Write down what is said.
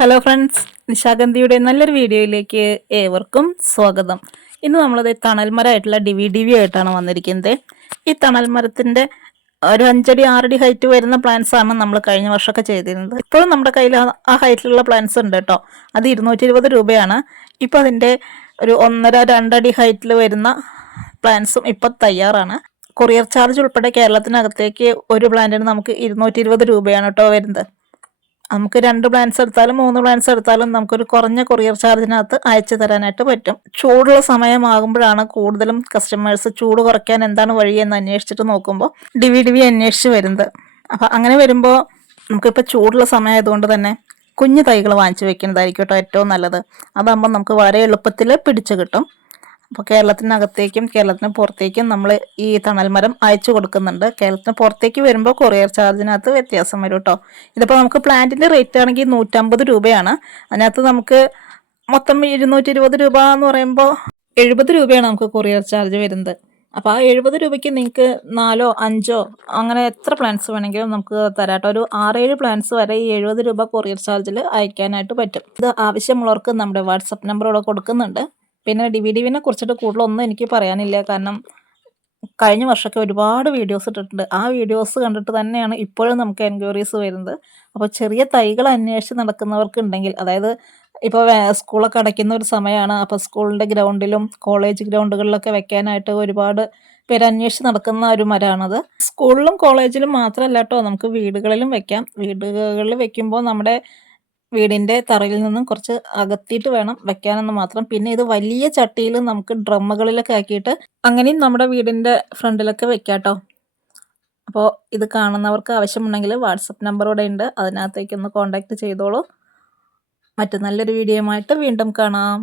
Hello friends, നിശാഗന്ധിയുടെ നല്ലൊരു വീഡിയോയിലേക്ക് ഏവർക്കും സ്വാഗതം. ഇന്ന് നമ്മളത് തണൽമരമായിട്ടുള്ള ഡിവി ആയിട്ടാണ് വന്നിരിക്കുന്നത്. ഈ തണൽമരത്തിൻ്റെ ഒരു 5 അടി 6 അടി ഹൈറ്റ് വരുന്ന പ്ലാന്റ്സ് ആണ് നമ്മൾ കഴിഞ്ഞ വർഷമൊക്കെ ചെയ്തിരുന്നത്. ഇപ്പോഴും നമ്മുടെ കയ്യിൽ ആ ഹൈറ്റിലുള്ള പ്ലാന്റ്സ് ഉണ്ട് കേട്ടോ. അത് 220 രൂപയാണ്. ഇപ്പോൾ അതിൻ്റെ ഒരു 1.5 2 അടി ഹൈറ്റിൽ വരുന്ന പ്ലാന്റ്സും ഇപ്പം തയ്യാറാണ്. കൊറിയർ ചാർജ് ഉൾപ്പെടെ കേരളത്തിനകത്തേക്ക് ഒരു പ്ലാന്റിന് നമുക്ക് 220 രൂപയാണ് കേട്ടോ വരുന്നത്. നമുക്ക് 2 പ്ലാന്റ്സ് എടുത്താലും 3 പ്ലാന്റ്സ് എടുത്താലും നമുക്കൊരു കുറഞ്ഞ കൊറിയർ ചാർജിനകത്ത് അയച്ചു തരാനായിട്ട് പറ്റും. ചൂടുള്ള സമയമാകുമ്പോഴാണ് കൂടുതലും കസ്റ്റമേഴ്സ് ചൂട് കുറയ്ക്കാൻ എന്താണ് വഴി എന്ന് അന്വേഷിച്ചിട്ട് നോക്കുമ്പോൾ ഡിവി അന്വേഷിച്ച് വരുന്നത്. അപ്പം അങ്ങനെ വരുമ്പോൾ നമുക്കിപ്പോൾ ചൂടുള്ള സമയമായതുകൊണ്ട് തന്നെ കുഞ്ഞു തൈകൾ വാങ്ങിച്ചു വെക്കുന്നതായിരിക്കും കേട്ടോ ഏറ്റവും നല്ലത്. അതാകുമ്പോൾ നമുക്ക് വളരെ എളുപ്പത്തിൽ പിടിച്ചു കിട്ടും. അപ്പോൾ കേരളത്തിനകത്തേക്കും കേരളത്തിന് പുറത്തേക്കും നമ്മൾ ഈ തണൽമരം അയച്ചു കൊടുക്കുന്നുണ്ട്. കേരളത്തിന് പുറത്തേക്ക് വരുമ്പോൾ കൊറിയർ ചാർജിനകത്ത് വ്യത്യാസം വരും കേട്ടോ. ഇതിപ്പോൾ നമുക്ക് പ്ലാന്റിൻ്റെ റേറ്റ് ആണെങ്കിൽ 150 രൂപയാണ്. അതിനകത്ത് നമുക്ക് മൊത്തം 220 രൂപ എന്ന് പറയുമ്പോൾ 70 രൂപയാണ് നമുക്ക് കൊറിയർ ചാർജ് വരുന്നത്. അപ്പോൾ ആ 70 രൂപയ്ക്ക് നിങ്ങൾക്ക് 4 5 അങ്ങനെ എത്ര പ്ലാന്റ്സ് വേണമെങ്കിലും നമുക്ക് തരാട്ടോ. ഒരു 6-7 പ്ലാന്റ്സ് വരെ ഈ 70 രൂപ കൊറിയർ ചാർജിൽ അയക്കാനായിട്ട് പറ്റും. ഇത് ആവശ്യമുള്ളവർക്ക് നമ്മുടെ വാട്സപ്പ് നമ്പർ ഇവിടെ കൊടുക്കുന്നുണ്ട്. പിന്നെ ഡിവിനെ കുറിച്ചിട്ട് കൂടുതലൊന്നും എനിക്ക് പറയാനില്ല. കാരണം കഴിഞ്ഞ വർഷമൊക്കെ ഒരുപാട് വീഡിയോസ് ഇട്ടിട്ടുണ്ട്. ആ വീഡിയോസ് കണ്ടിട്ട് തന്നെയാണ് ഇപ്പോഴും നമുക്ക് എൻക്വയറീസ് വരുന്നത്. അപ്പോൾ ചെറിയ തൈകൾ അന്വേഷിച്ച് നടക്കുന്നവർക്ക് ഉണ്ടെങ്കിൽ, അതായത് ഇപ്പോൾ സ്കൂളൊക്കെ അടയ്ക്കുന്ന ഒരു സമയമാണ്. അപ്പോൾ സ്കൂളിൻ്റെ ഗ്രൗണ്ടിലും കോളേജ് ഗ്രൗണ്ടുകളിലൊക്കെ വെക്കാനായിട്ട് ഒരുപാട് പേര് അന്വേഷിച്ച് നടക്കുന്ന ഒരു മരമാണത്. സ്കൂളിലും കോളേജിലും മാത്രമല്ല കേട്ടോ, നമുക്ക് വീടുകളിലും വെക്കാം. വീടുകളിൽ വെക്കുമ്പോൾ നമ്മുടെ വീടിൻ്റെ തറയിൽ നിന്നും കുറച്ച് അകത്തിയിട്ട് വേണം വെക്കാനെന്ന് മാത്രം. പിന്നെ ഇത് വലിയ ചട്ടിയിൽ നമുക്ക് ഡ്രമ്മുകളിലൊക്കെ ആക്കിയിട്ട് അങ്ങനെയും നമ്മുടെ വീടിൻ്റെ ഫ്രണ്ടിലൊക്കെ വെക്കാം കേട്ടോ. അപ്പോൾ ഇത് കാണുന്നവർക്ക് ആവശ്യമുണ്ടെങ്കിൽ വാട്സപ്പ് നമ്പർ ഇവിടെ ഉണ്ട്, അതിനകത്തേക്കൊന്ന് കോൺടാക്റ്റ് ചെയ്തോളൂ. മറ്റു നല്ലൊരു വീഡിയോയുമായിട്ട് വീണ്ടും കാണാം.